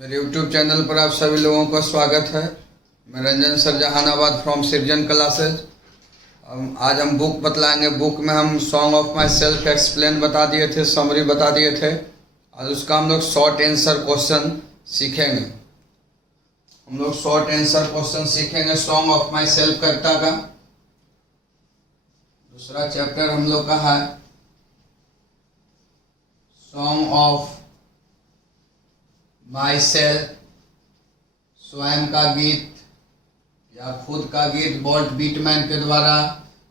मेरे YouTube channel पर आप सभी लोगों का स्वागत है। मैं रंजन सर जहानाबाद फ्रॉम सृजन क्लासेज। आज हम बुक बतलाएंगे। बुक में हम song of my self explain बता दिए थे, समरी बता दिए थे। आज उसका हम लोग शॉर्ट आंसर क्वेश्चन सीखेंगे। हम लोग शॉर्ट आंसर क्वेश्चन सीखेंगे सॉन्ग ऑफ माई सेल्फ कविता का। दूसरा चैप्टर हम लोग का है सॉन्ग ऑफ माई सेल्फ, स्वयं का गीत या खुद का गीत वॉल्ट व्हिटमैन के द्वारा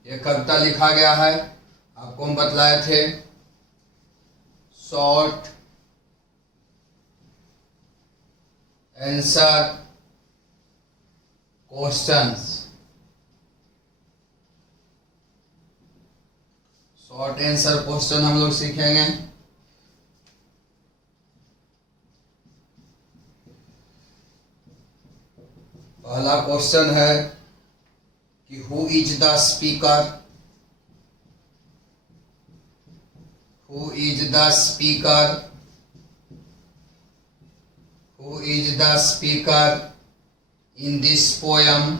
यह कविता लिखा गया है। आपको हम बतलाए थे short answer questions. Short answer question हम लोग सीखेंगे। पहला क्वेश्चन है कि who is the speaker. Who is the speaker. Who is the speaker in this poem.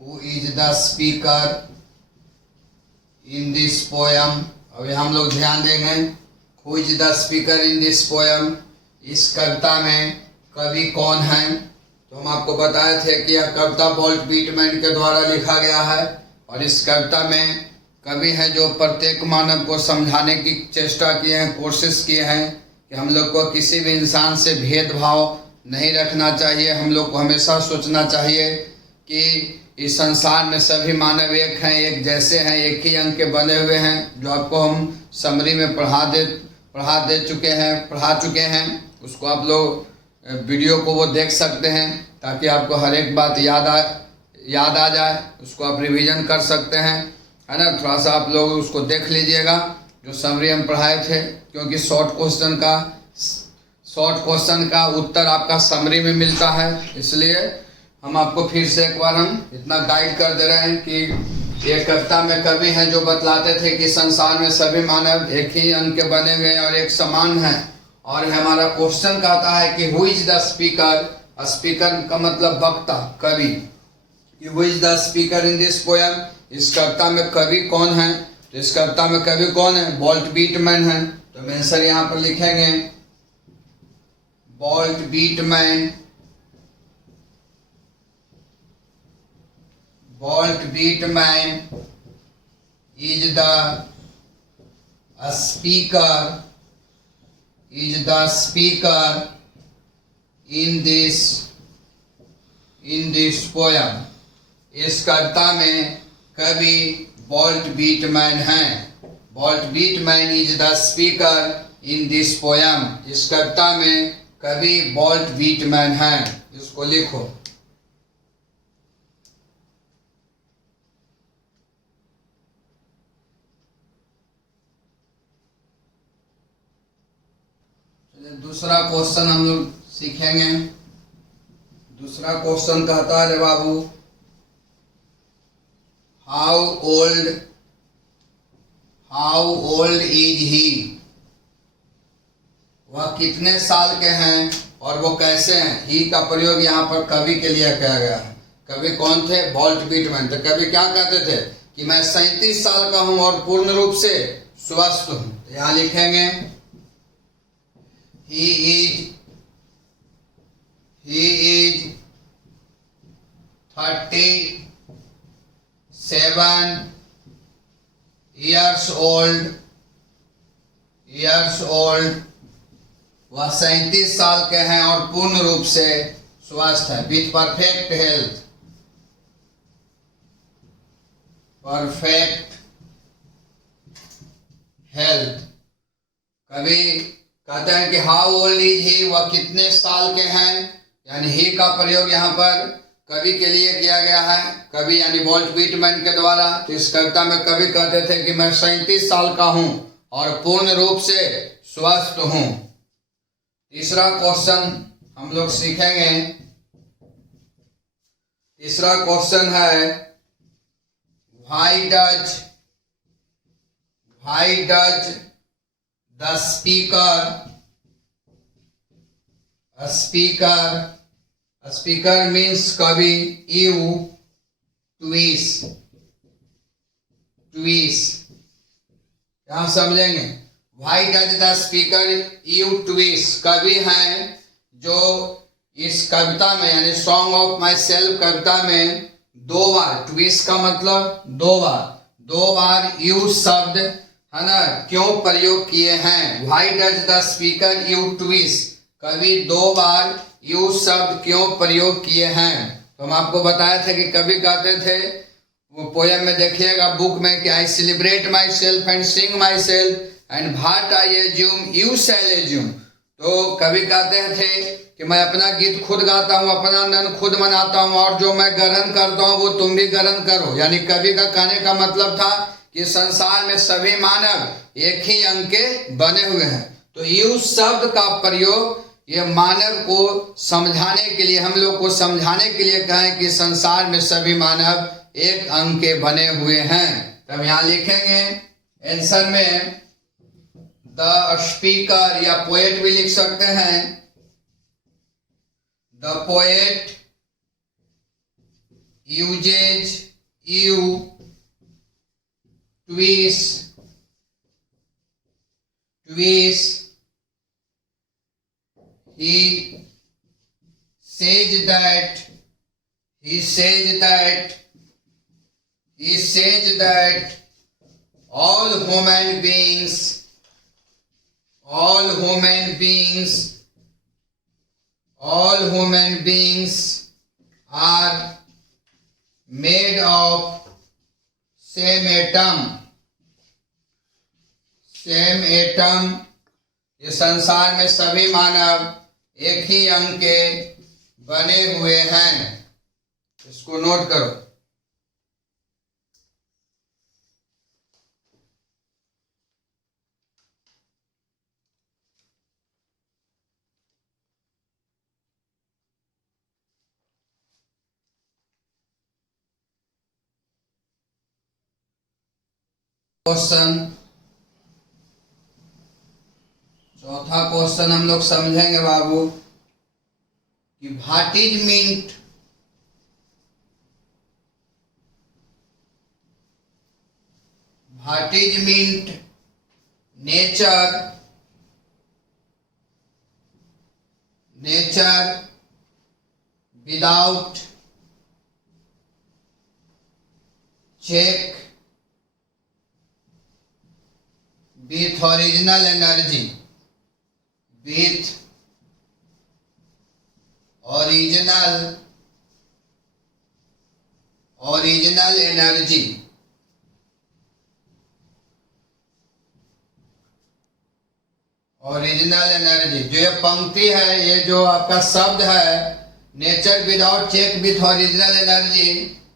Who is the speaker in this poem. अभी हम लोग ध्यान देंगे who is the speaker in this poem. इस कविता में कवि कौन है। तो हम आपको बताए थे कि यह कविता वॉल्ट व्हिटमैन के द्वारा लिखा गया है और इस कविता में कवि है जो प्रत्येक मानव को समझाने की चेष्टा किए हैं, कोशिश किए हैं कि हम लोग को किसी भी इंसान से भेदभाव नहीं रखना चाहिए। हम लोग को हमेशा सोचना चाहिए कि इस संसार में सभी मानव एक हैं, एक जैसे हैं, एक ही अंग के बने हुए हैं। जो आपको हम समरी में पढ़ा चुके हैं। उसको आप लोग वीडियो को वो देख सकते हैं ताकि आपको हर एक बात याद आ जाए। उसको आप रिवीजन कर सकते हैं, है ना। थोड़ा सा आप लोग उसको देख लीजिएगा जो समरी हम पढ़ाए थे, क्योंकि शॉर्ट क्वेश्चन का उत्तर आपका समरी में मिलता है। इसलिए हम आपको फिर से एक बार हम इतना गाइड कर दे रहे हैं कि ये कविता में कवि हैं जो बतलाते थे कि संसार में सभी मानव एक ही अंग के बने हुए हैं और एक समान हैं। और हमारा क्वेश्चन कहता है कि who is the speaker. Speaker का मतलब वक्ता, कवि। कि who is the speaker in this poem. इस कविता में कवि कौन है। तो इस कविता में कवि कौन है, वॉल्ट व्हिटमैन है। तो हम आंसर यहाँ पर लिखेंगे Walt Whitman. Walt Whitman is the speaker in this poem। इस कविता में कवि वॉल्ट व्हिटमैन हैं। Walt Whitman is the speaker in this poem. इस कविता में कवि वॉल्ट व्हिटमैन हैं। इसको लिखो। दूसरा क्वेश्चन हम लोग सीखेंगे। दूसरा क्वेश्चन कहता है रे बाबू, हाउ ओल्ड इज ही। वह कितने साल के हैं और वो कैसे हैं। ही का प्रयोग यहाँ पर कवि के लिए किया गया है। कवि कौन थे, वॉल्ट व्हिटमैन। तो कवि क्या कहते थे कि मैं 37 साल का हूं और पूर्ण रूप से स्वस्थ हूं। यहाँ लिखेंगे He is 37 years old। वह 37 साल के हैं और पूर्ण रूप से स्वस्थ है। With perfect health. कभी कहते हैं कि हाउ ओल्ड इज ही, वह कितने साल के हैं। यानी ही का प्रयोग यहाँ पर कवि के लिए किया गया है, कवि यानी वॉल्ट व्हिटमैन के द्वारा। तो इस कविता में कवि कहते थे कि मैं 37 साल का हूं और पूर्ण रूप से स्वस्थ हूं। तीसरा क्वेश्चन हम लोग सीखेंगे। तीसरा क्वेश्चन है why does the speaker speaker, speaker means कवि, यू ट्वीस, ट्वीस यहां समझेंगे। Why does the speaker you twice, कवि हैं जो इस कविता में यानी सॉन्ग ऑफ माई सेल्फ कविता में दो बार, ट्वीस का मतलब दो बार यू शब्द है ना क्यों प्रयोग किए हैं। Why does the speaker you twice, कवि दो बार यू शब्द क्यों प्रयोग किए हैं। तो हम आपको बताया था कि कवि कहते थे, वो पोयम में देखिएगा बुक में, कि I celebrate my self and Singh my self and what I assume you shall assume. तो कवि कहते थे कि मैं अपना गीत खुद गाता हूँ, अपना आनंद खुद मनाता हूँ, और जो मैं ग्रहण करता हूँ वो तुम भी ग्रहण करो। यानी कवि का कहने का मतलब था कि संसार में सभी मानव एक ही अंग के बने हुए हैं। तो यू शब्द का प्रयोग ये मानव को समझाने के लिए, हम लोग को समझाने के लिए कहें कि संसार में सभी मानव एक अंग के बने हुए हैं। तो हम यहाँ लिखेंगे आंसर में द स्पीकर, या पोएट भी लिख सकते हैं, the poet uses you twice, he says that all human beings are made of same atom। ये संसार में सभी मानव एक ही अंग के बने हुए हैं। इसको नोट करो। क्वेश्चन, चौथा क्वेश्चन हम लोग समझेंगे बाबू कि what is meant, nature without check with original energy, original energy. जो ये पंक्ति है, ये जो आपका शब्द है nature without check with original energy,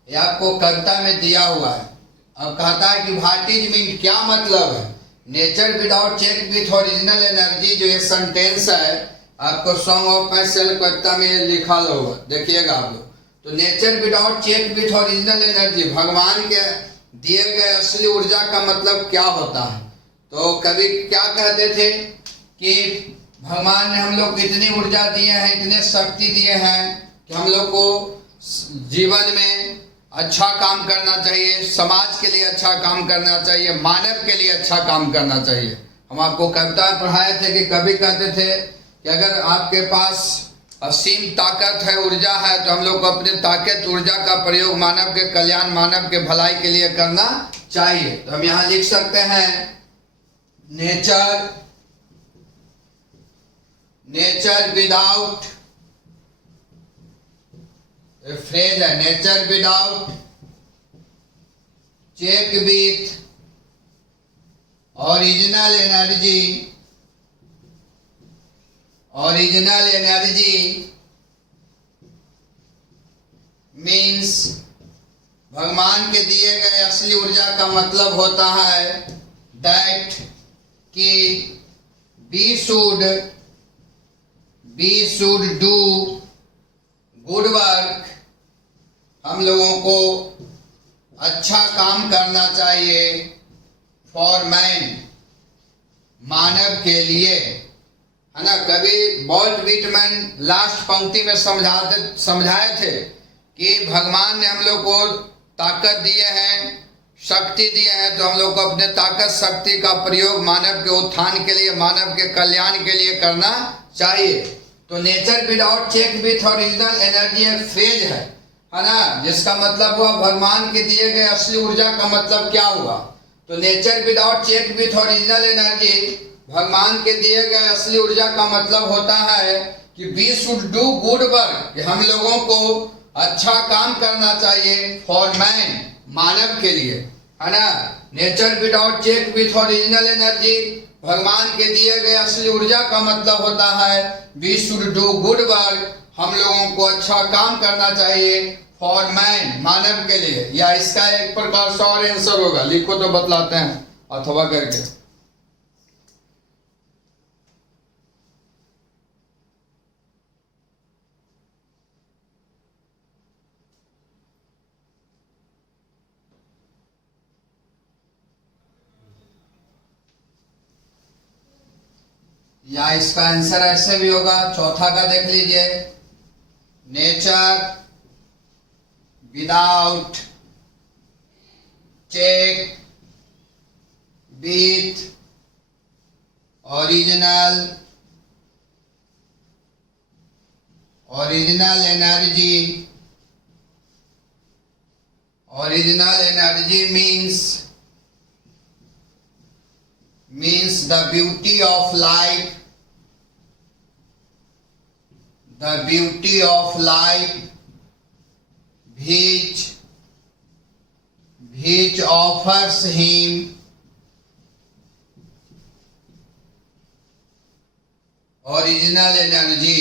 ये आपको कविता में दिया हुआ है। अब कहता है कि व्हाट इज मीन, क्या मतलब है nature without check with original energy. जो ये सेंटेंस है आपको सॉन्ग ऑफ माई सेल्फ कविता में ये लिखा होगा, देखिएगा आप लोग। तो nature without check with original energy, भगवान के दिए गए असली ऊर्जा का मतलब क्या होता है। तो कभी क्या कहते थे कि भगवान ने हम लोग को इतनी ऊर्जा दिए हैं, इतने शक्ति दिए हैं कि हम लोग को जीवन में अच्छा काम करना चाहिए, समाज के लिए अच्छा काम करना चाहिए, मानव के लिए अच्छा काम करना चाहिए। हम आपको कविता पढ़ाए थे कि कभी कहते थे कि अगर आपके पास असीम ताकत है, ऊर्जा है, तो हम लोग को अपने ताकत ऊर्जा का प्रयोग मानव के कल्याण, मानव के भलाई के लिए करना चाहिए। तो हम यहाँ लिख सकते हैं नेचर विदाउट, फ्रेज है nature without check with original energy means, भगवान के दिए गए असली ऊर्जा का मतलब होता है दैट कि we should do good work, हम लोगों को अच्छा काम करना चाहिए, फॉर मैन, मानव के लिए, है ना। कभी वॉल्ट व्हिटमैन लास्ट पंक्ति में समझाए थे कि भगवान ने हम लोग को ताकत दिए हैं, शक्ति दिए हैं, तो हम लोग को अपने ताकत शक्ति का प्रयोग मानव के उत्थान के लिए, मानव के कल्याण के लिए करना चाहिए। तो nature without check with original energy एक फ्रेज है ना, जिसका मतलब हुआ भगवान के दिए गए असली ऊर्जा का मतलब क्या हुआ। तो nature without check with original energy, भगवान के दिए गए असली ऊर्जा का मतलब होता है कि we should do good work, कि हम लोगों को अच्छा काम करना चाहिए फॉर मैन, मानव के लिए, है ना। Nature without check with original energy, भगवान के दिए गए असली ऊर्जा का मतलब होता है we should do good work, हम लोगों को अच्छा काम करना चाहिए फॉर मैन, मानव के लिए। या इसका एक प्रकार से और आंसर होगा, लिखो तो बतलाते हैं अथवा करके। या इसका आंसर ऐसे भी होगा, चौथा का देख लीजिए, nature without check with original energy means the beauty of life, which offers him original energy।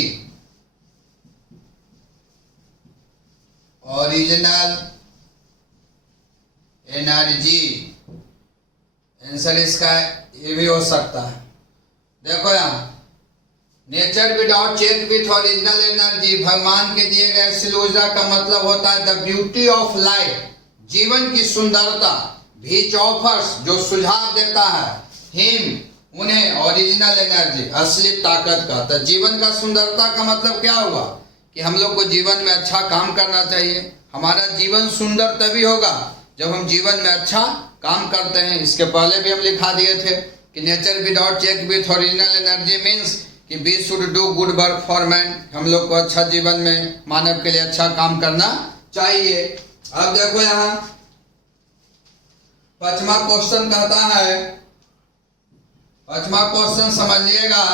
Answer इसका ये भी हो सकता है। देखो यहाँ, nature without check with original energy, भगवान के दिए गए असली ऊर्जा का मतलब होता है द ब्यूटी ऑफ लाइफ, जीवन की सुंदरता, व्हिच ऑफर्स, जो सुझाव देता है, हिम, उन्हें, ओरिजिनल एनर्जी, असली ताकत का। तो जीवन का सुंदरता का मतलब क्या हुआ कि हम लोग को जीवन में अच्छा काम करना चाहिए। हमारा जीवन सुंदर तभी होगा जब हम जीवन में अच्छा काम करते हैं। इसके पहले भी हम लिखा दिए थे कि nature without check with original energy means कि we should do good work for man, हम लोग को अच्छा जीवन में, मानव के लिए अच्छा काम करना चाहिए। अब देखो यहाँ पांचवा क्वेश्चन कहता है, पांचवा क्वेश्चन समझिएगा,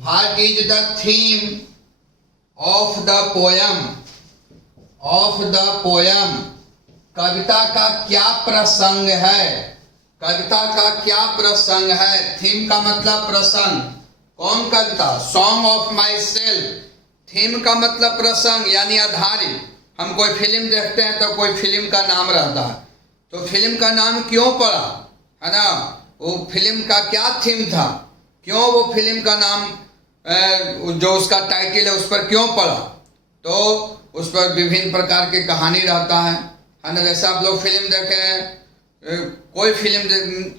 What is the theme of the poem? कविता का क्या प्रसंग है? कविता का क्या प्रसंग है? थीम का मतलब प्रसंग। कौन कविता? Song of myself. Theme का मतलब प्रसंग यानी आधारित। हम कोई फिल्म देखते हैं तो कोई फिल्म का नाम रहता है, तो फिल्म का नाम क्यों पड़ा, है ना, वो फिल्म का क्या थीम था, क्यों वो फिल्म का नाम जो उसका टाइटल है उस पर क्यों पड़ा, तो उस पर विभिन्न प्रकार की कहानी रहता है ना। जैसे आप लोग फिल्म देखें, कोई फिल्म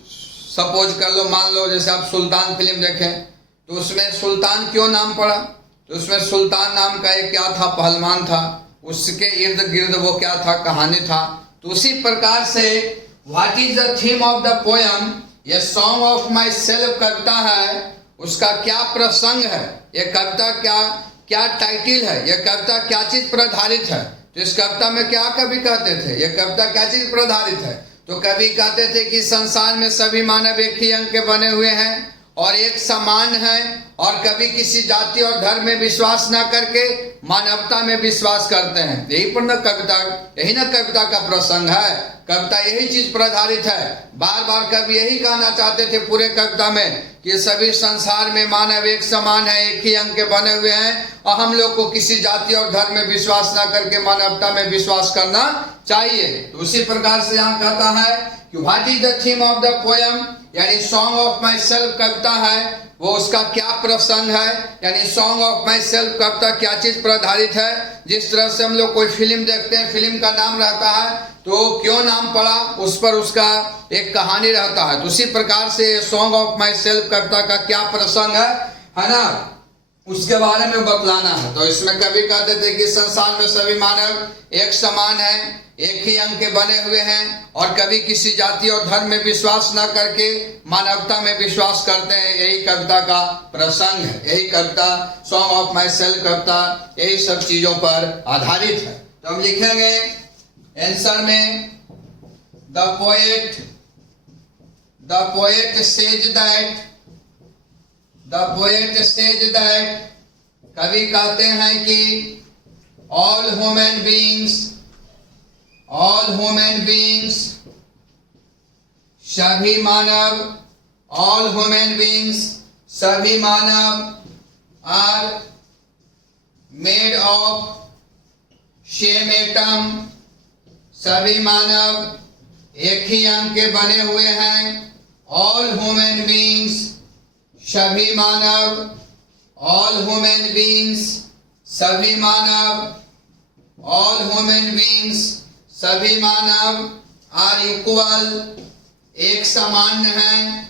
सपोज कर लो, मान लो जैसे आप सुल्तान फिल्म देखें, तो उसमें सुल्तान क्यों नाम पड़ा, तो उसमें सुल्तान नाम का एक क्या था, पहलवान था, उसके इर्द गिर्द वो क्या था, कहानी था। तो उसी प्रकार से what is the theme of the poem, ये सॉन्ग ऑफ माई सेल्फ कविता है, उसका क्या प्रसंग है, ये कविता क्या टाइटल है, ये कविता क्या चीज पर आधारित है। तो इस कविता में क्या कवि कहते थे, ये कविता क्या चीज पर आधारित है, तो कवि कहते थे कि संसार में सभी मानव एक ही अंग के बने हुए हैं और एक समान है, और कभी किसी जाति और धर्म में विश्वास न करके मानवता में विश्वास करते हैं। यही पर यही ना कविता का प्रसंग है, कविता यही चीज पर आधारित है। बार बार कवि यही कहना चाहते थे पूरे कविता में कि सभी संसार में मानव एक समान है, एक ही अंग के बने हुए हैं, और हम लोग को किसी जाति और धर्म में विश्वास न करके मानवता में विश्वास करना चाहिए। तो उसी प्रकार से यहाँ कहता है कि what is the theme of the poem, यानी सॉन्ग ऑफ माई सेल्फ कविता है, वो उसका क्या प्रसंग है, यानी सॉन्ग ऑफ माई सेल्फ कविता क्या चीज पर आधारित है। जिस तरह से हम लोग कोई फिल्म देखते हैं, फिल्म का नाम रहता है तो क्यों नाम पड़ा, उस पर उसका एक कहानी रहता है। तो उसी प्रकार से सॉन्ग ऑफ माई सेल्फ कविता का क्या प्रसंग है ना, उसके बारे में बतलाना है। तो इसमें कवि कहते थे कि संसार में सभी मानव एक समान है, एक ही अंग के बने हुए हैं, और कभी किसी जाति और धर्म में विश्वास न करके मानवता में विश्वास करते हैं। यही कविता का प्रसंग है, यही कविता सॉन्ग ऑफ माई सेल्फ कविता यही सब चीजों पर आधारित है। तो हम लिखेंगे आंसर में द पोएट सेज दैट कवि कहते हैं कि ऑल ह्यूमन बीइंग्स सभी मानव are made of same atom, सभी मानव एक ही अंग के बने हुए हैं। ऑल ह्यूमन बीइंग्स सभी मानव, ऑल ह्यूमन बीइंग्स सभी मानव, ऑल ह्यूमन बीइंग्स सभी मानव आर इक्वल एक समान है।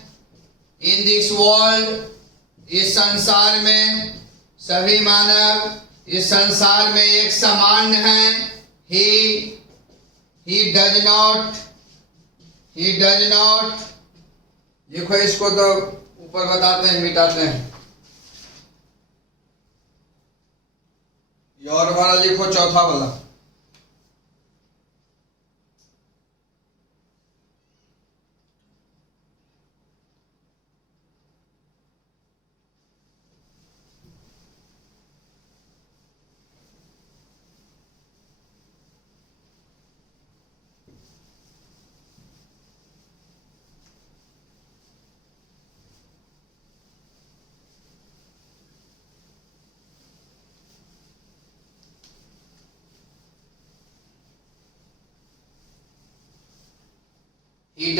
इन दिस वर्ल्ड इस संसार में, सभी मानव इस संसार में एक समान है। he does not देखो इसको तो ऊपर बताते हैं, मिटाते हैं। ये और वाला लिखो, चौथा वाला। He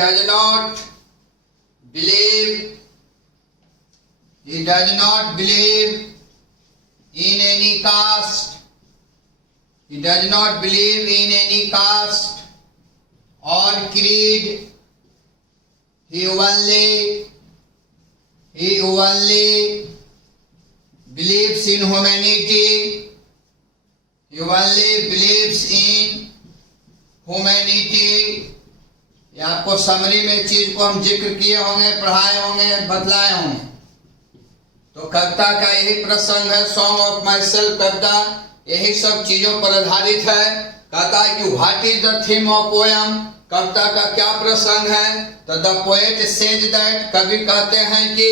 does not believe in any caste. He does not believe in any caste or creed. He only believes in humanity. He only believes in humanity. ये आपको समरी में चीज को हम जिक्र किए होंगे, पढ़ाए होंगे, बतलाए होंगे। तो कविता का यही प्रसंग है, सॉन्ग ऑफ माई सेल्फ कविता यही सब चीजों पर आधारित है। कहता है कि what is the theme of poem, कविता का क्या प्रसंग है। तो द पोएट सेज दैट कवि कहते हैं कि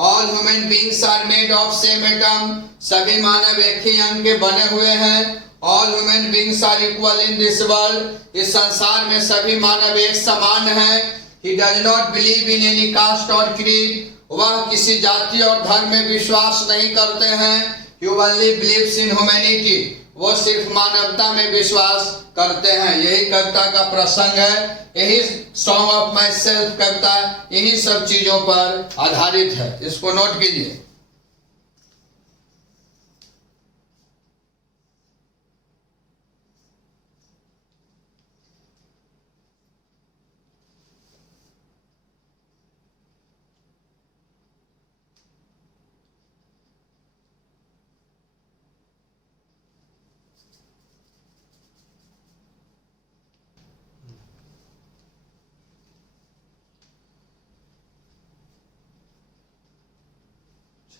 all human beings are made of same atom, सभी मानव एक ही अंग के बने हुए हैं। All human beings are equal in this world, इस संसार में सभी मानव एक समान है। He does not believe in any caste और क्रीड, वह किसी जाति और धर्म में विश्वास नहीं करते हैं। ही ओनली बिलीव्स इन ह्यूमैनिटी, वो सिर्फ मानवता में विश्वास करते हैं। यही कविता का प्रसंग है, यही सॉन्ग ऑफ माई सेल्फ कविता यही सब चीजों पर आधारित है। इसको नोट कीजिए।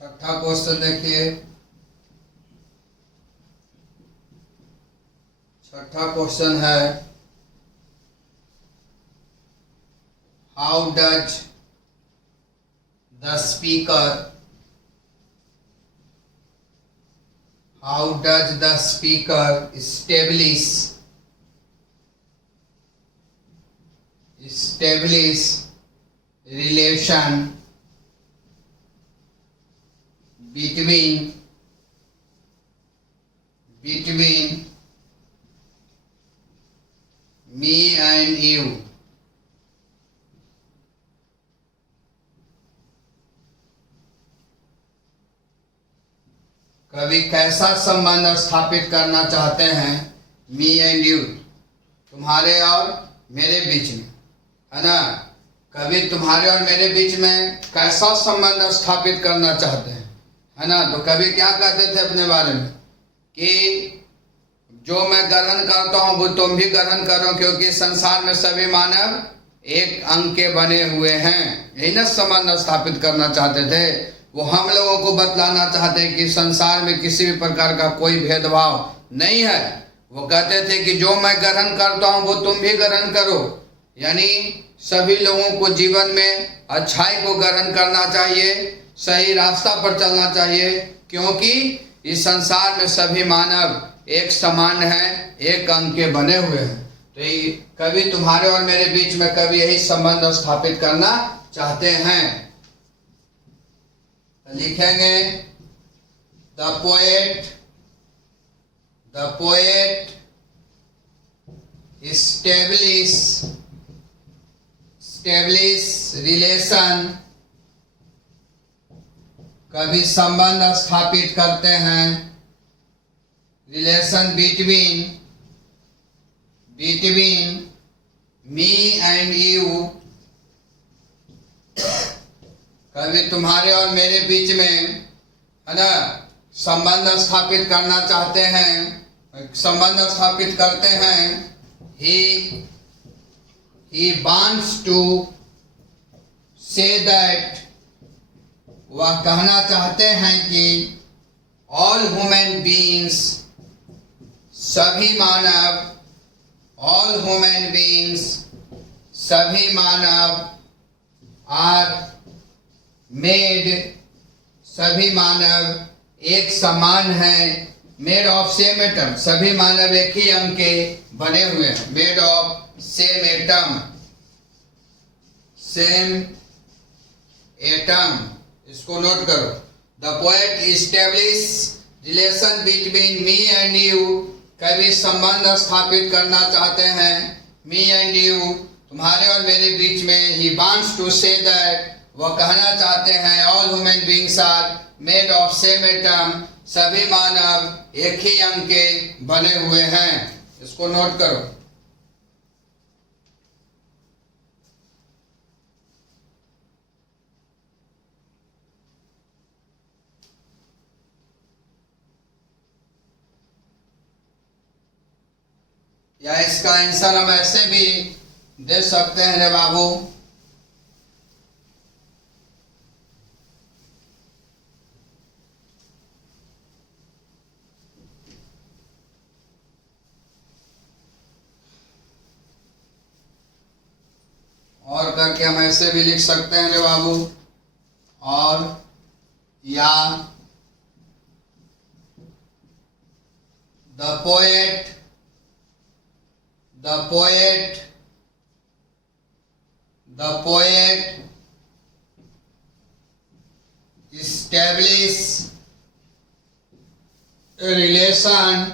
छठा क्वेश्चन देखिए। छठा क्वेश्चन है, how does the speaker establish relation between me and you। कभी कैसा संबंध स्थापित करना चाहते हैं, मी एंड यू, तुम्हारे और मेरे बीच में, है ना। कभी तुम्हारे और मेरे बीच में कैसा संबंध स्थापित करना चाहते हैं, है ना। तो कभी क्या कहते थे अपने बारे में कि जो मैं ग्रहण करता हूँ वो तुम भी ग्रहण करो, क्योंकि संसार में सभी मानव एक अंग के बने हुए हैं। यही ना संबंध स्थापित करना चाहते थे। वो हम लोगों को बतलाना चाहते हैं कि संसार में किसी भी प्रकार का कोई भेदभाव नहीं है। वो कहते थे कि जो मैं ग्रहण करता हूँ वो तुम भी ग्रहण करो, यानी सभी लोगों को जीवन में अच्छाई को ग्रहण करना चाहिए, सही रास्ता पर चलना चाहिए, क्योंकि इस संसार में सभी मानव एक समान है, एक अंग के बने हुए हैं। तो ये कभी तुम्हारे और मेरे बीच में कभी यही संबंध स्थापित करना चाहते हैं। तो लिखेंगे द पोएट establish रिलेशन, कभी संबंध स्थापित करते हैं, relation between me and you, कभी तुम्हारे और मेरे बीच में, है ना, संबंध स्थापित करना चाहते हैं, संबंध स्थापित करते हैं। he wants to say that, वह कहना चाहते हैं कि all human beings, सभी मानव, all human beings, सभी मानव are made, सभी मानव एक समान है, मेड ऑफ सेम एटम, सभी मानव एक ही अंग के बने हुए हैं, made of same atom, same atom, इसको नोट करो। The poet establish relation between me and you, कभी संबंध स्थापित करना चाहते हैं, मी एंड यू, तुम्हारे और मेरे बीच में। He wants to say that, वह कहना चाहते हैं all human beings are made of same atom, सभी मानव एक ही अंग के बने हुए हैं, इसको नोट करो। या इसका आंसर हम ऐसे भी दे सकते हैं रे बाबू, और करके हम ऐसे भी लिख सकते हैं रे बाबू, और या the poet establish a relation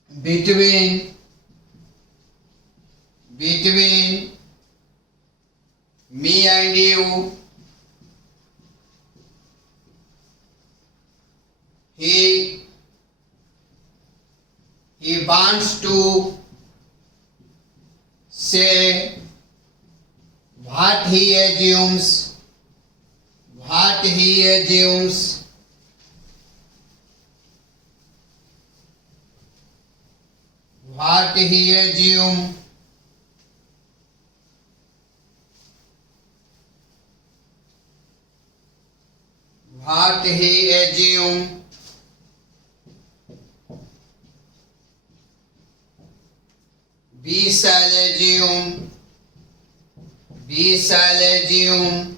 between me and you. He wants to say what he assumes, what he assumes we shall assume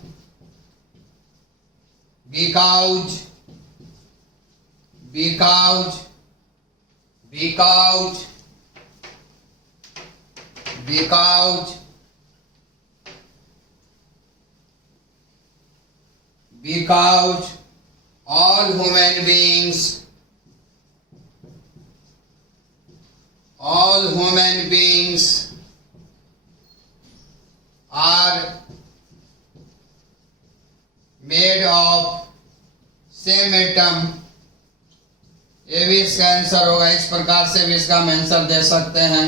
because all human beings are made same atom, ये भी इसका आंसर होगा। इस प्रकार से भी इसका हम आंसर दे सकते हैं,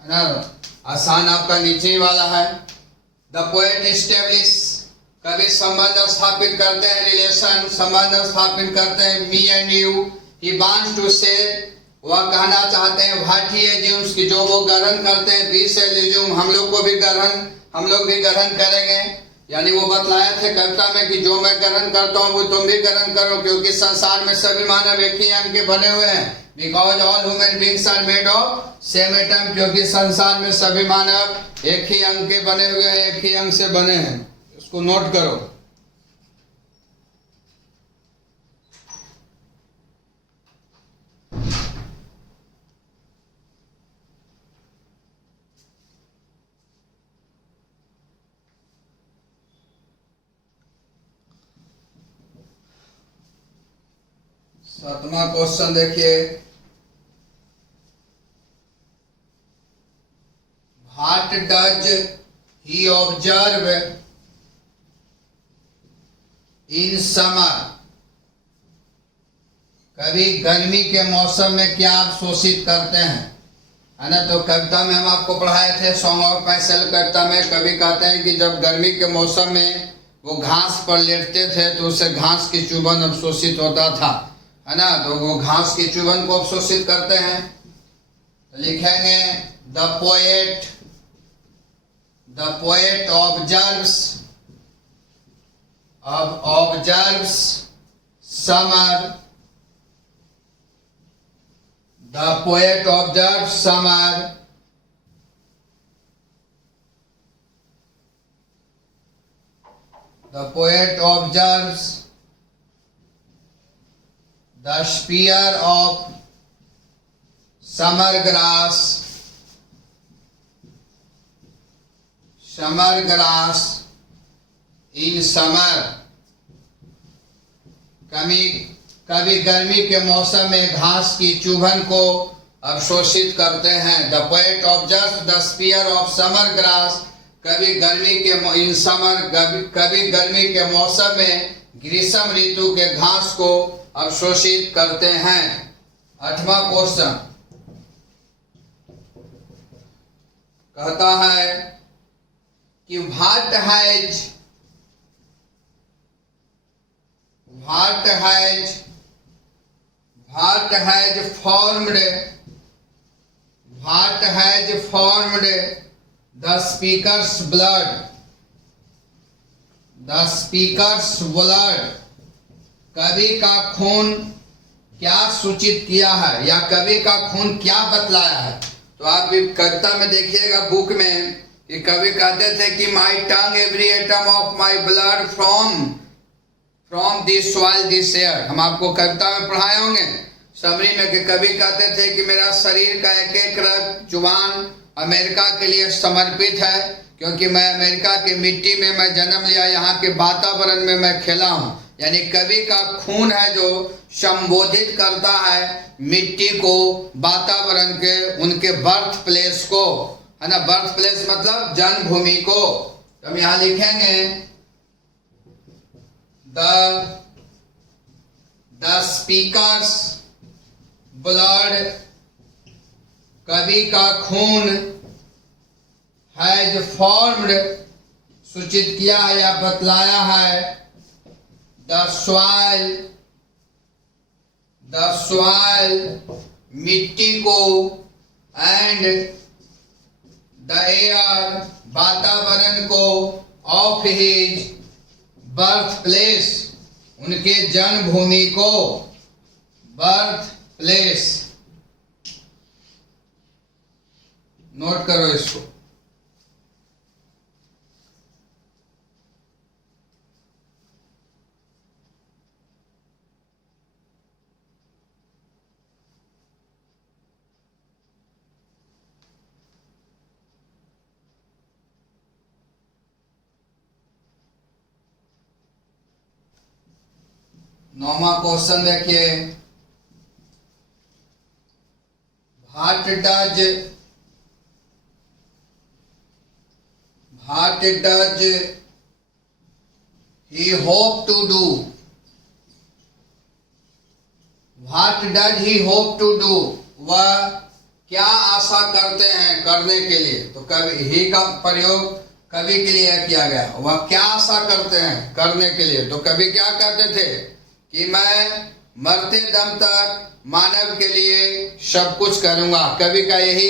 है ना। आसान आपका नीचे ही वाला है। द पोएट इस्टेब्लिश, कभी संबंध स्थापित करते हैं, रिलेशन संबंध स्थापित करते हैं। Me and you, he wants to say, वह कहना चाहते हैं। व्हाट ही एज्यूम्स, की जो वो ग्रहण करते हैं। वी शैल एज्यूम, हम लोग भी ग्रहण करेंगे। यानी वो बतलाए थे कविता में कि जो मैं ग्रहण करता हूँ वो तुम भी ग्रहण करो, क्योंकि संसार में सभी मानव एक ही अंग के बने हुए हैं। Because all human beings are made of same atom, क्योंकि संसार में सभी मानव एक ही अंग के बने हुए हैं, एक ही अंग से बने हैं। इसको नोट करो। सातवां क्वेश्चन देखिए। What does he observe in summer, कभी गर्मी के मौसम में क्या आप शोषित करते हैं, है ना। तो कविता में हम आपको पढ़ाए थे सॉन्ग ऑफ माई सेल्फ कविता में। कभी कहते हैं कि जब गर्मी के मौसम में वो घास पर लेटते थे तो उससे घास की चुभन अवशोषित होता था, है ना। तो वो घास की चुभन को अवशोषित करते हैं। तो लिखेंगे the poet observes summer, the poet observes summer, the poet observes the spear of summer grass in summer, कभी गर्मी के मौसम में घास की चुभन को अवशोषित करते हैं। The poet observes the spear of summer grass, कभी गर्मी के मौसम में ग्रीष्म ऋतु के घास को अवशोषित करते हैं। 8वां क्वेश्चन कहता है कि what has formed the speakers blood, कवि का खून क्या सूचित किया है, या कवि का खून क्या बतलाया है। तो आप भी कविता में देखिएगा बुक में कि कवि कहते थे कि my tongue every atom of my blood from this soil this air. हम आपको कविता में पढ़ाए होंगे समरी में कि कवि कहते थे कि मेरा शरीर का एक एक रग जुबान अमेरिका के लिए समर्पित है, क्योंकि मैं अमेरिका की मिट्टी में मैं जन्म लिया, यहाँ के वातावरण में मैं खेला हूँ। यानी कवि का खून है जो संबोधित करता है मिट्टी को, वातावरण के, उनके बर्थ प्लेस को, है ना। बर्थ प्लेस मतलब जन्मभूमि को। तो हम यहाँ लिखेंगे द स्पीकर्स ब्लड, कवि का खून, हैज फॉर्म्ड सूचित किया है या बतलाया है, द सॉइल मिट्टी को, एंड द एयर वातावरण को, ऑफ हिज बर्थ प्लेस उनके जन्मभूमि को, बर्थ प्लेस। नोट करो इसको। नौवां क्वेश्चन देखिए। What does he hope to do? What does he hope to do, वह क्या आशा करते हैं करने के लिए। तो कभी ही का प्रयोग कभी के लिए किया गया, वह क्या आशा करते हैं करने के लिए। तो कभी क्या कहते थे कि मैं मरते दम तक मानव के लिए सब कुछ करूंगा, कवि का यही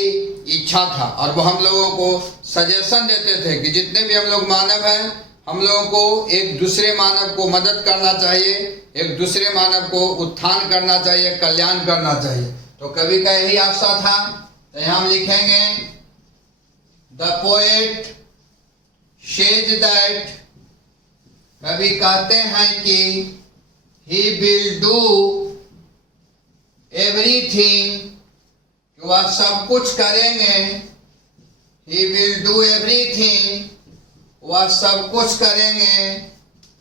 इच्छा था। और वो हम लोगों को सजेशन देते थे कि जितने भी हम लोग मानव हैं, हम लोगों को एक दूसरे मानव को मदद करना चाहिए, एक दूसरे मानव को उत्थान करना चाहिए, कल्याण करना चाहिए। तो कवि का यही आशा था। तो यहाँ हम लिखेंगे द पोएट सेज दैट, कवि कहते हैं कि ही विल डू एवरीथिंग, वह सब कुछ करेंगे। ही विल डू एवरीथिंग, वह सब कुछ करेंगे।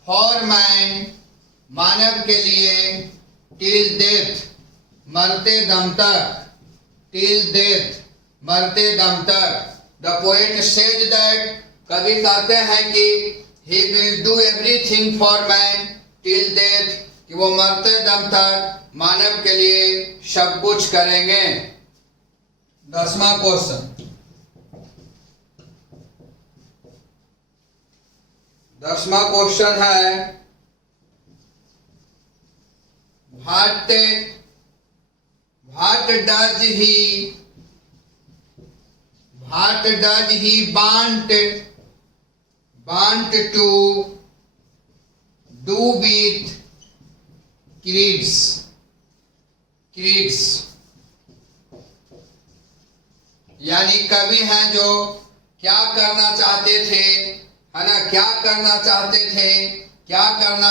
फॉर मैन, मानव के लिए। टिल डेथ, मरते दम तक। टिल डेथ, मरते दम तक। द पोएट सेज दैट, कवि कहते हैं कि he will do everything for man till death, कि वो मरते दम तक मानव के लिए सब कुछ करेंगे। 10वां क्वेश्चन, 10वां क्वेश्चन है What does he want to do with creeds? यानी कवि हैं जो क्या करना चाहते थे, है ना, क्या करना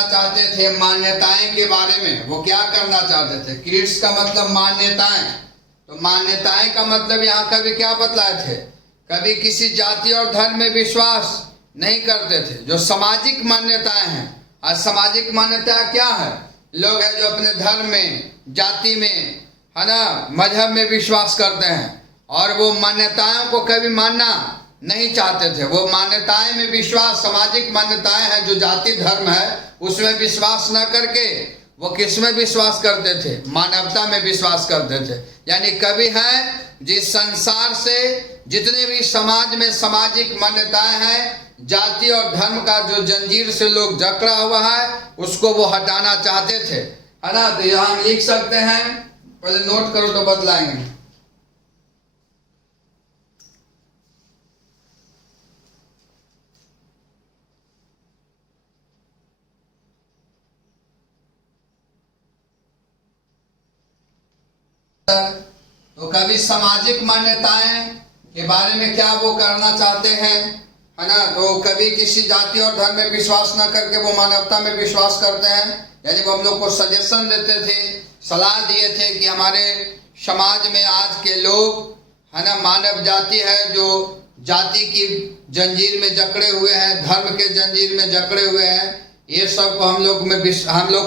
चाहते थे मान्यताएं के बारे में। वो क्या करना चाहते थे? क्रीड्स का मतलब मान्यताएं। तो मान्यताएं का मतलब यहाँ कवि क्या बतलाए थे? कभी किसी जाति और धर्म में विश्वास नहीं करते थे, जो सामाजिक मान्यताएं हैं। और सामाजिक मान्यता क्या है? लोग हैं जो अपने धर्म में, जाति में, है ना, मजहब में विश्वास करते हैं, और वो मान्यताओं को कभी मानना नहीं चाहते थे। वो मान्यताएं में विश्वास, सामाजिक मान्यताएं हैं जो जाति धर्म है, उसमें विश्वास न करके वो किस में विश्वास करते थे? मानवता में विश्वास करते थे। यानी कवि हैं जिस संसार से जितने भी समाज में सामाजिक मान्यताएं हैं, जाति और धर्म का जो जंजीर से लोग जकड़ा हुआ है, उसको वो हटाना चाहते थे, है ना। तो यहाँ हम लिख सकते हैं, पहले नोट करो तो बतलाएंगे। तो कभी सामाजिक मान्यताएं के बारे में क्या वो करना चाहते हैं, है ना। तो कभी किसी जाति और धर्म में विश्वास न करके वो मानवता में विश्वास करते हैं। यानी वो हम लोग को सजेशन देते थे, सलाह दिए थे कि हमारे समाज में आज के लोग, है ना, मानव जाति है जो जाति की जंजीर में जकड़े हुए हैं, धर्म के जंजीर में जकड़े हुए हैं। ये सब को हम लोग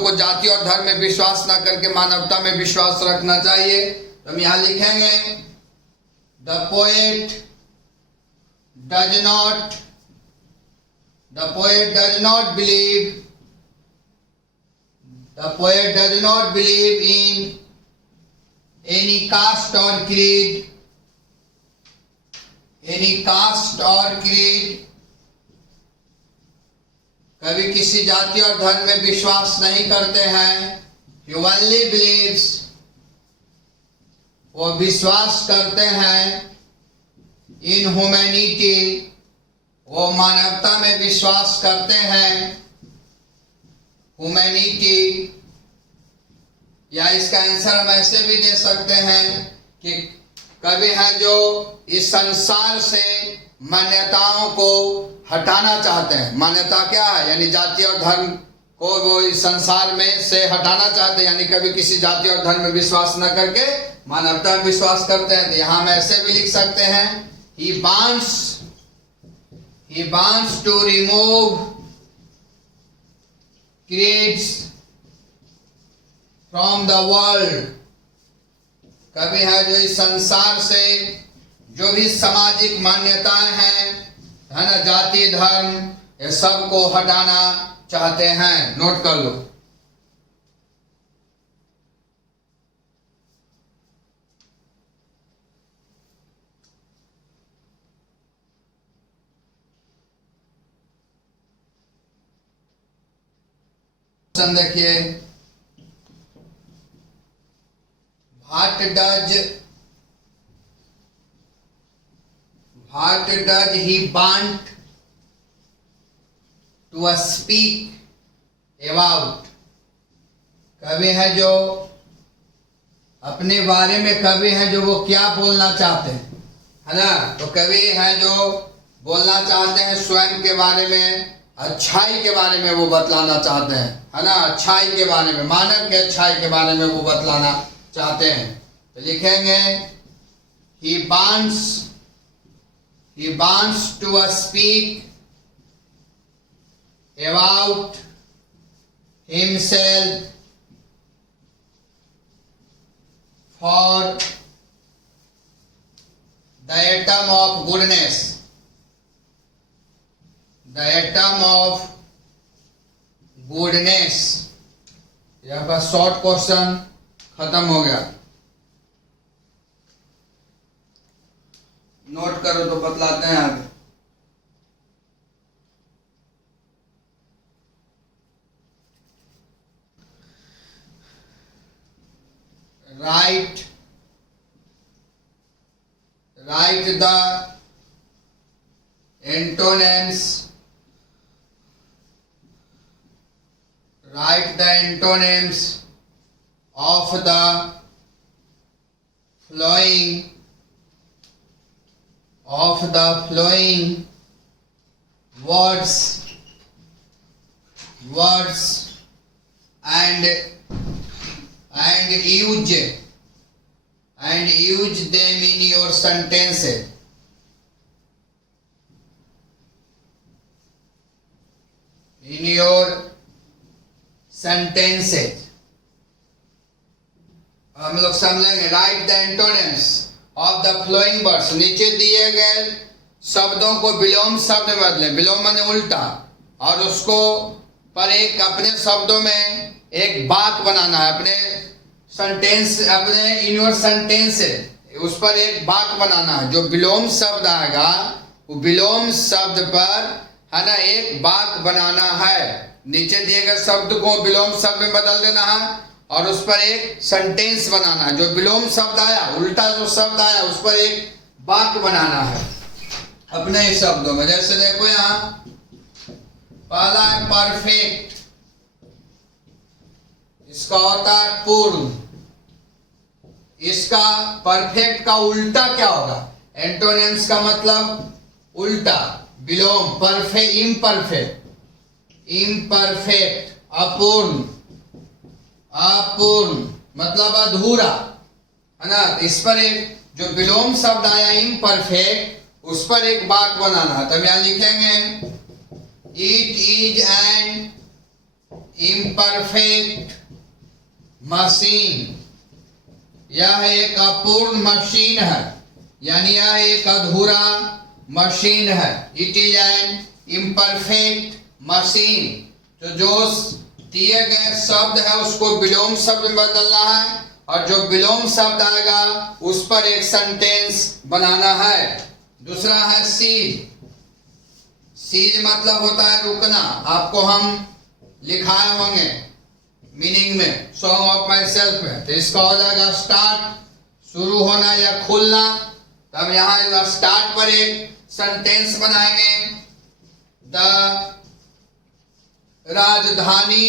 को जाति और धर्म में विश्वास न करके मानवता में विश्वास रखना चाहिए। तो हम यहाँ लिखेंगे the poet does not believe in any caste और क्रीड। कभी किसी जाति और धर्म में विश्वास नहीं करते हैं। He only believes, वो विश्वास करते हैं इन ह्यूमैनिटी, वो मानवता में विश्वास करते हैं। ह्यूमैनिटी, या इसका आंसर हम ऐसे भी दे सकते हैं कि कवि हैं जो इस संसार से मान्यताओं को हटाना चाहते हैं। मान्यता क्या है? यानी जाति और धर्म को वो इस संसार में से हटाना चाहते हैं। यानी कभी किसी जाति और धर्म में विश्वास न करके मानवता में विश्वास करते हैं। तो यहाँ हम ऐसे भी लिख सकते हैं, he wants to remove creeds from the world। कवि है जो इस संसार से जो भी सामाजिक मान्यताएं हैं, है ना, जाति धर्म, ये सब को हटाना चाहते हैं। नोट कर लो। क्वेश्चन देखिए, what does he want to speak about? कवि है जो अपने बारे में कवि है जो वो क्या बोलना चाहते हैं, है ना। तो कवि है जो बोलना चाहते हैं स्वयं के बारे में, अच्छाई के बारे में वो बतलाना चाहते हैं, है ना। अच्छाई के बारे में, मानव के अच्छाई के बारे में वो बतलाना चाहते हैं। तो लिखेंगे he wants to speak about himself for the atom of goodness. The atom of goodness. यहाँ पर शॉर्ट क्वेश्चन खत्म हो गया। नोट करो तो बतलाते हैं आगे। Write the antonyms. Write the antonyms of the flowing words and use them in your sentences. हम लोग समझेंगे। Right the antonyms of the flowing words, नीचे दिए गए शब्दों को विलोम शब्द में बदले। विलोम माने उल्टा, और उसको पर एक अपने शब्दों में एक वाक्य बनाना है। अपने सेंटेंस, अपने इन योर सेंटेंस उस पर एक वाक्य बनाना है। जो विलोम शब्द आएगा वो विलोम शब्द पर, है ना, एक वाक्य बनाना है। नीचे दिए गए शब्द को विलोम शब्द में बदल देना है और उस पर एक सेंटेंस बनाना है। जो विलोम शब्द आया, उल्टा जो शब्द आया, उस पर एक वाक्य बनाना है अपने ही शब्दों में। जैसे देखो यहाँ पहला है परफेक्ट, इसका होता है पूर्ण। इसका परफेक्ट का उल्टा क्या होगा? एंटोनिम्स का मतलब उल्टा, विलोम। परफेक्ट इम्परफेक्ट, अपूर्ण मतलब अधूरा, है ना। इस पर एक जो विलोम शब्द आया इम्परफेक्ट, उस पर एक वाक्य बनाना है। तब यहां लिखेंगे it is an imperfect machine. यह एक अपूर्ण मशीन है, यानी यह एक अधूरा मशीन है। It is an imperfect machine. तो जो दिए गए शब्द है उसको विलोम शब्द में बदलना है, और जो विलोम शब्द आएगा उस पर एक सेंटेंस बनाना है। दूसरा है सीज। सीज मतलब होता है रुकना। आपको हम लिखाए होंगे मीनिंग में, सॉन्ग ऑफ माई सेल्फ में। तो इसका हो जाएगा स्टार्ट, शुरू होना या खुलना। तब यहाँ स्टार्ट पर एक सेंटेंस बनाएंगे। द राजधानी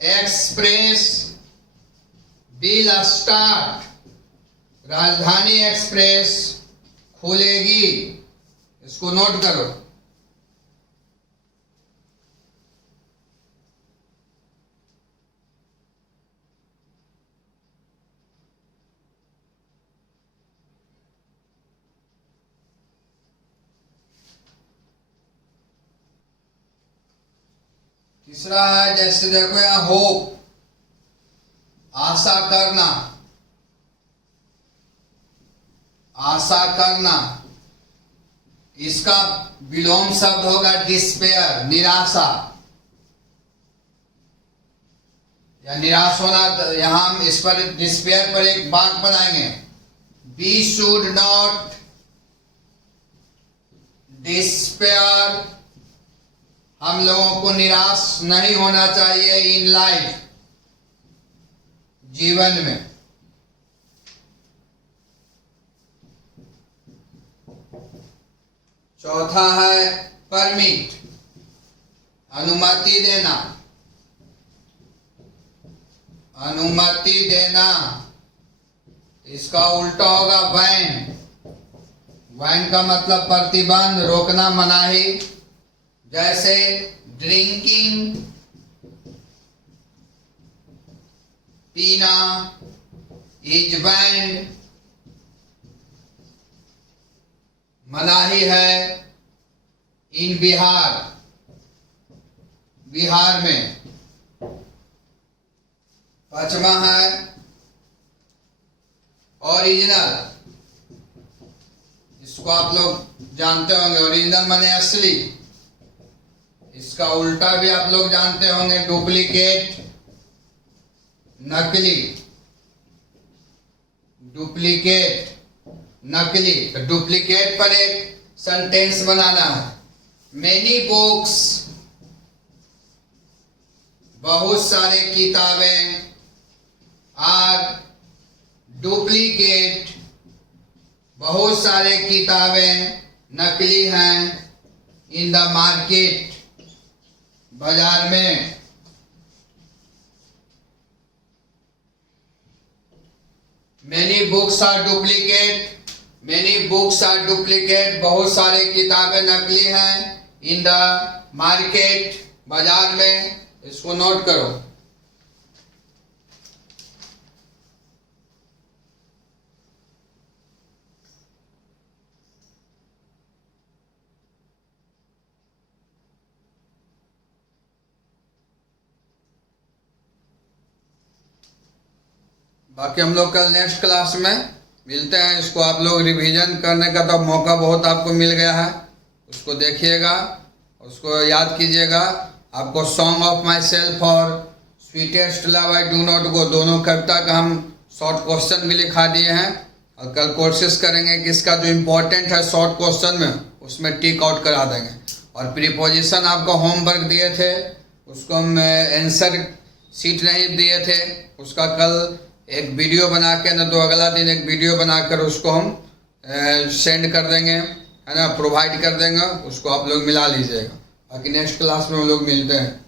एक्सप्रेस विल स्टार्ट। राजधानी एक्सप्रेस खुलेगी। इसको नोट करो। तीसरा है, जैसे देखो यहाँ होप, आशा करना। आशा करना, इसका विलोम शब्द होगा डिस्पेयर, निराशा या निराश होना। तो यहाँ हम इस पर डिस्पेयर पर एक वाक्य बनाएंगे। वी शुड नॉट डिस्पेयर हम लोगों को निराश नहीं होना चाहिए इन लाइफ, जीवन में। चौथा है परमिट, अनुमति देना। अनुमति देना, इसका उल्टा होगा बैन। बैन का मतलब प्रतिबंध, रोकना, मनाही। जैसे ड्रिंकिंग, पीना इज बैंड, मनाही है इन बिहार, बिहार में। पांचवा है ओरिजिनल, इसको आप लोग जानते होंगे। ओरिजिनल माने असली, इसका उल्टा भी आप लोग जानते होंगे, डुप्लीकेट, नकली। डुप्लीकेट, नकली। तो डुप्लीकेट पर एक सेंटेंस बनाना है। मेनी बुक्स, बहुत सारे किताबें, आर डुप्लीकेट, बहुत सारे किताबें नकली हैं, इन द मार्केट, बाजार में। Many books are duplicate, many books are duplicate, बहुत सारे किताबें नकली हैं इन द मार्केट, बाजार में। इसको नोट करो। बाकी हम लोग कल नेक्स्ट क्लास में मिलते हैं। इसको आप लोग रिवीजन करने का तो मौका बहुत आपको मिल गया है, उसको देखिएगा, उसको याद कीजिएगा। आपको सॉन्ग ऑफ माई सेल्फ और sweetest love I do not go, दोनों कविता का हम शॉर्ट क्वेश्चन भी लिखा दिए हैं। और कल कोशिश करेंगे कि इसका जो इम्पोर्टेंट है शॉर्ट क्वेश्चन में, उसमें टिक आउट करा देंगे। और प्रीपोजिशन आपको होमवर्क दिए थे, उसको हम आंसर शीट नहीं दिए थे, उसका कल एक वीडियो बना के ना, तो अगला दिन एक वीडियो बनाकर उसको हम सेंड कर देंगे, है ना, प्रोवाइड कर देंगे। उसको आप लोग मिला लीजिएगा। बाकी नेक्स्ट क्लास में हम लोग मिलते हैं।